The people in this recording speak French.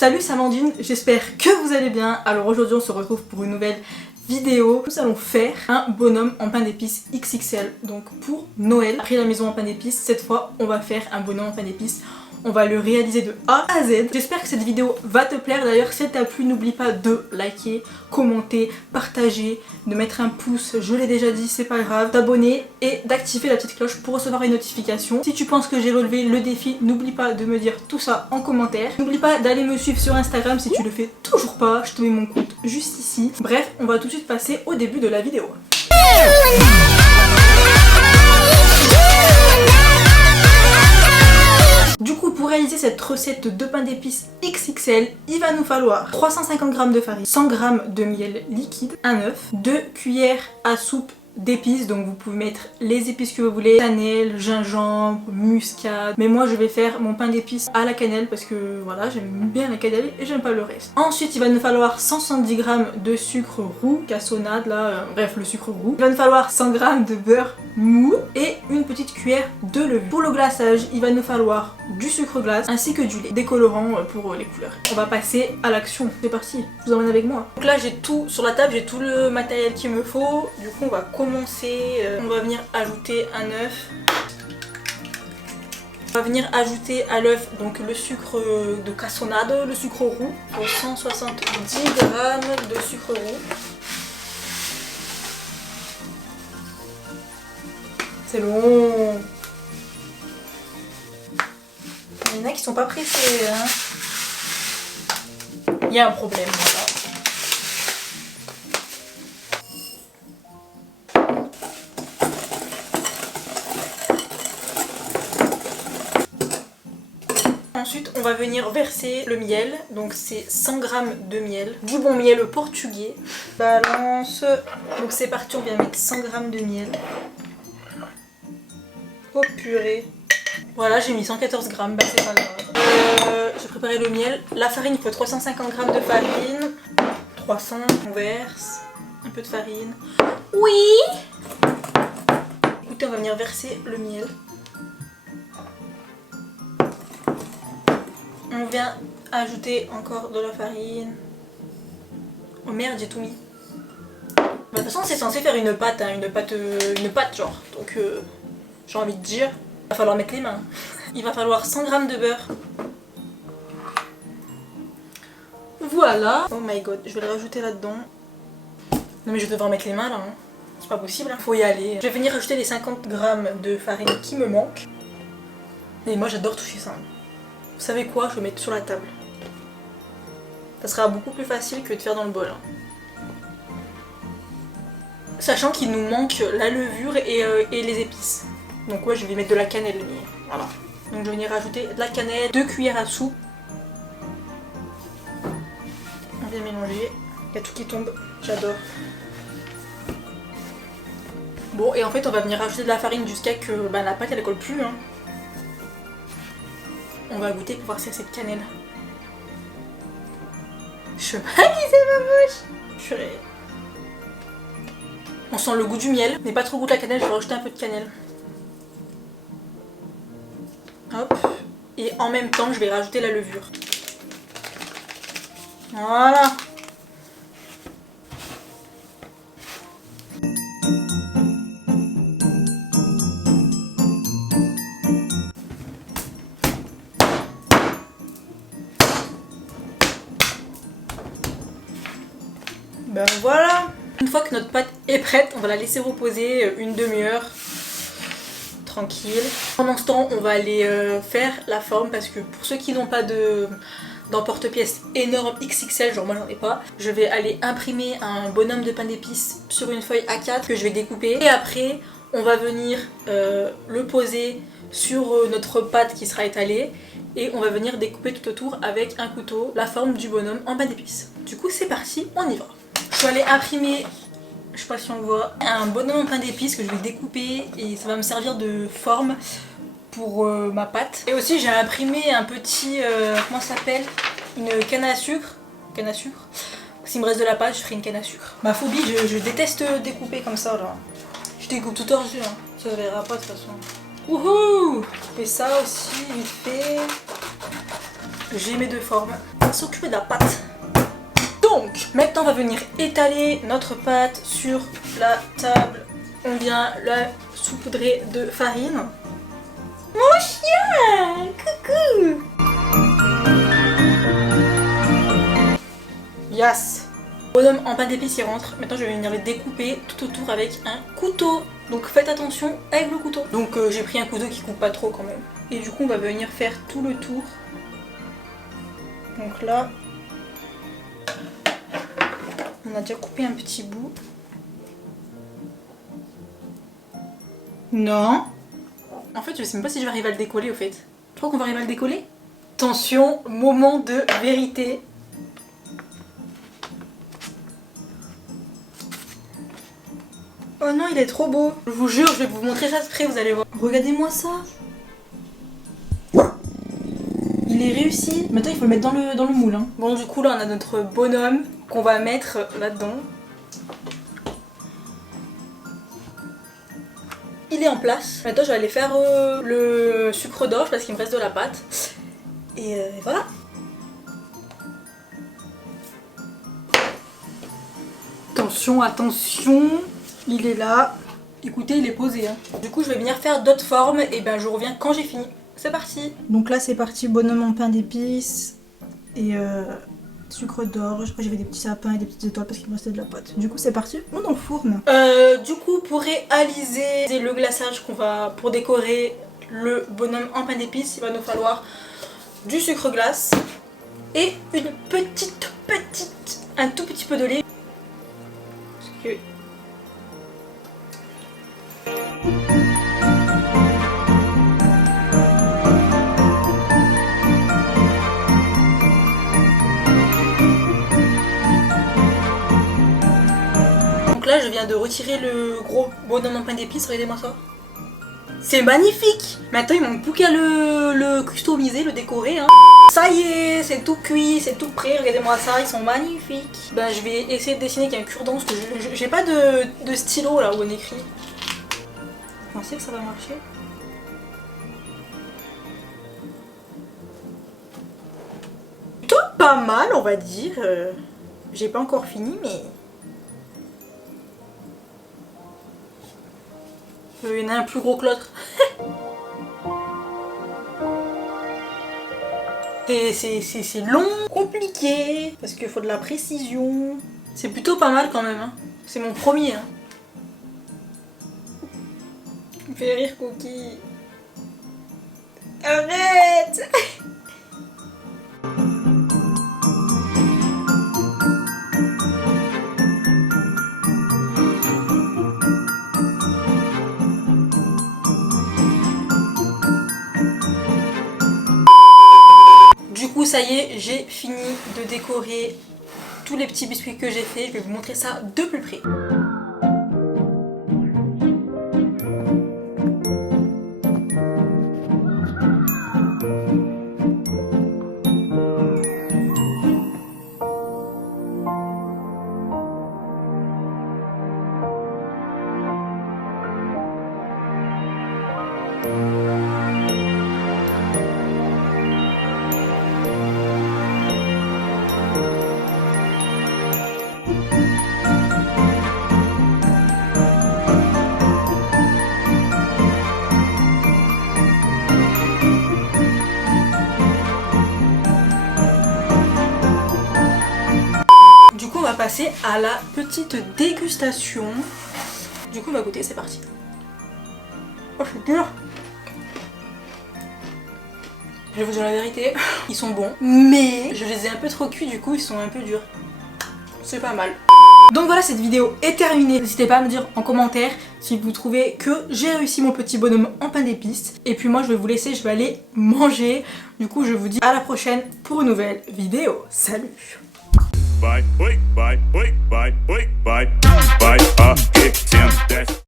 Salut, c'est Amandine, j'espère que vous allez bien. Alors aujourd'hui on se retrouve pour une nouvelle vidéo. Nous allons faire un bonhomme en pain d'épices XXL, donc pour Noël. Après la maison en pain d'épices, cette fois on va faire un bonhomme en pain d'épices. On va le réaliser de A à Z. J'espère que cette vidéo va te plaire. D'ailleurs, si elle t'a plu, n'oublie pas de liker, commenter, partager, de mettre un pouce, je l'ai déjà dit, c'est pas grave, d'abonner et d'activer la petite cloche pour recevoir une notification. Si tu penses que j'ai relevé le défi, n'oublie pas de me dire tout ça en commentaire. N'oublie pas d'aller me suivre sur Instagram si tu le fais toujours pas. Je te mets mon compte juste ici. Bref, on va tout de suite passer au début de la vidéo. Du coup, pour réaliser cette recette de pain d'épices XXL, il va nous falloir 350 g de farine, 100 g de miel liquide, un œuf, 2 cuillères à soupe d'épices, donc vous pouvez mettre les épices que vous voulez, cannelle, gingembre, muscade, mais moi je vais faire mon pain d'épices à la cannelle parce que voilà, j'aime bien la cannelle et j'aime pas le reste. Ensuite il va nous falloir 170 g de sucre roux, cassonade là, bref le sucre roux. Il va nous falloir 100 g de beurre mou et une petite cuillère de levure. Pour le glaçage il va nous falloir du sucre glace ainsi que du lait, décolorant pour les couleurs. On va passer à l'action, c'est parti, je vous emmène avec moi. Donc là j'ai tout sur la table, j'ai tout le matériel qu'il me faut, du coup on va commencer. On va venir ajouter un œuf. On va venir ajouter à l'œuf donc le sucre de cassonade, le sucre roux, pour 170 g de sucre roux. C'est long. Il y en a qui sont pas pressés, hein. Il y a un problème, voilà. Ensuite, on va venir verser le miel, donc c'est 100 g de miel, du bon miel portugais. Balance, donc c'est parti, on vient mettre 100 g de miel. Oh purée. Voilà, j'ai mis 114 g, bah c'est pas grave. J'ai préparé le miel. La farine, il faut 350 g de farine. 300, on verse. Un peu de farine. Oui. Écoutez, on va venir verser le miel. On vient ajouter encore de la farine. Oh merde, j'ai tout mis. Bah, de toute façon, c'est censé faire une pâte, hein, une pâte genre. Donc, j'ai envie de dire, il va falloir mettre les mains. Il va falloir 100 g de beurre. Voilà. Oh my god, je vais le rajouter là-dedans. Non mais je vais devoir mettre les mains là. Hein. C'est pas possible, hein. Faut y aller. Je vais venir rajouter les 50 g de farine qui me manquent. Et moi, j'adore toucher ça. Vous savez quoi, je vais mettre sur la table. Ça sera beaucoup plus facile que de faire dans le bol. Hein. Sachant qu'il nous manque la levure et les épices. Donc ouais, je vais mettre de la cannelle. Mais voilà. Donc je vais venir rajouter de la cannelle, 2 cuillères à soupe. On vient mélanger. Il y a tout qui tombe, j'adore. Bon, et en fait on va venir rajouter de la farine jusqu'à que la pâte elle colle plus. Hein. On va goûter pour voir si c'est cette cannelle. Je manie, c'est ma bouche. Purée. On sent le goût du miel, mais pas trop goût de la cannelle, je vais rajouter un peu de cannelle. Hop. Et en même temps, je vais rajouter la levure. Voilà. Ben voilà. Une fois que notre pâte est prête, on va la laisser reposer une demi-heure. Tranquille. Pendant ce temps, on va aller faire la forme parce que pour ceux qui n'ont pas d'emporte-pièce énorme XXL, genre moi j'en ai pas, je vais aller imprimer un bonhomme de pain d'épices sur une feuille A4 que je vais découper. Et après, on va venir le poser sur notre pâte qui sera étalée. Et on va venir découper tout autour avec un couteau la forme du bonhomme en pain d'épices. Du coup c'est parti, on y va. Je vais aller imprimer, je sais pas si on voit, un bonhomme en pain d'épices que je vais découper et ça va me servir de forme pour ma pâte. Et aussi j'ai imprimé un petit, comment ça s'appelle, une canne à sucre. Canne à sucre. S'il me reste de la pâte, je ferai une canne à sucre. Ma phobie, je déteste découper comme ça là. Je découpe tout tordu, hein. Ça se verra pas de toute façon. Wouhou! Je fais ça aussi, vite fait. J'ai mes deux formes. s'occuper de la pâte. Donc, maintenant on va venir étaler notre pâte sur la table. On vient la saupoudrer de farine. Mon chien! Coucou! Yes! Bonhomme en pain d'épices il rentre. Maintenant je vais venir le découper tout autour avec un couteau. Donc faites attention avec le couteau. Donc j'ai pris un couteau qui coupe pas trop quand même. Et du coup on va venir faire tout le tour. Donc là, on a déjà coupé un petit bout. Non. En fait je sais même pas si je vais arriver à le décoller au fait. Tu crois qu'on va arriver à le décoller? Attention, moment de vérité. Oh non, il est trop beau. Je vous jure, je vais vous montrer ça de près, vous allez voir. Regardez-moi ça. Il est réussi. Maintenant, il faut le mettre dans le moule. Hein. Bon, du coup, là, on a notre bonhomme qu'on va mettre là-dedans. Il est en place. Maintenant, je vais aller faire le sucre d'orge parce qu'il me reste de la pâte. Et voilà. Attention, attention. Il est là. Écoutez, il est posé. Hein. Du coup, je vais venir faire d'autres formes et ben je reviens quand j'ai fini. C'est parti. Donc là, c'est parti. Bonhomme en pain d'épices et sucre d'orge. Après, j'avais des petits sapins et des petites étoiles parce qu'il me restait de la pâte. Du coup, c'est parti. On enfourne. Du coup, pour réaliser le glaçage qu'on va pour décorer le bonhomme en pain d'épices, il va nous falloir du sucre glace et une un tout petit peu de lait. Parce que donc là je viens de retirer le gros bonhomme en pain d'épices, regardez-moi ça. C'est magnifique. Maintenant il manque plus qu'à le customiser, le décorer. Hein. Ça y est, c'est tout cuit, c'est tout prêt, regardez-moi ça, ils sont magnifiques. Ben je vais essayer de dessiner avec un cure-dent parce que j'ai pas de stylo là où on écrit. Vous pensez que ça va marcher? Plutôt pas mal on va dire. J'ai pas encore fini mais... Il y en a un plus gros que l'autre. C'est long, compliqué, parce qu'il faut de la précision. C'est plutôt pas mal quand même. Hein. C'est mon premier. Hein. Il me fait rire Cookie. Arrête. Du coup ça y est, j'ai fini de décorer tous les petits biscuits que j'ai fait. Je vais vous montrer ça de plus près. Passer à la petite dégustation. Du coup on va goûter, c'est parti. Oh c'est dur. Je vais vous dire la vérité, ils sont bons, mais je les ai un peu trop cuits, du coup ils sont un peu durs. C'est pas mal. Donc voilà, cette vidéo est terminée. N'hésitez pas à me dire en commentaire si vous trouvez que j'ai réussi mon petit bonhomme en pain d'épices. Et puis moi je vais vous laisser, je vais aller manger. Du coup je vous dis à la prochaine pour une nouvelle vidéo. Salut. Bye, bye, bye, bye, bye, bye, bye, bye,